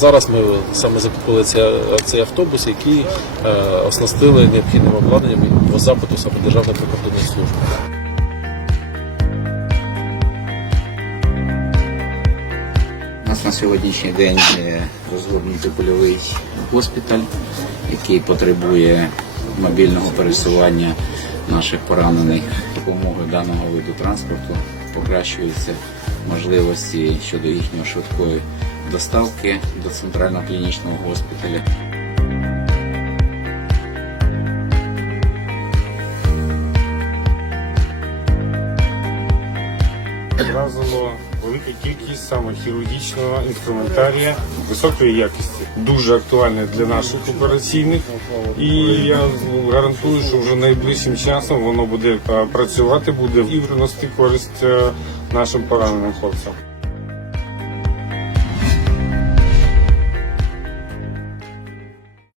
Зараз ми саме закупили цей, автобус, який е, оснастили необхідним обладнанням по запиту саме Державної прикордонної служби. У нас на сьогоднішній день розгорнутий польовий госпіталь, який потребує мобільного пересування наших поранених. Допомогою даного виду транспорту покращуються можливості щодо їхньої швидкої доставки до центрального клінічного госпіталя. Вразило велика кількість саме хірургічного інструментарія високої якості, дуже актуальне для наших операційних. І я гарантую, що вже найближчим часом воно буде е, працювати, буде і приносити користь е, нашим пораненим хлопцям.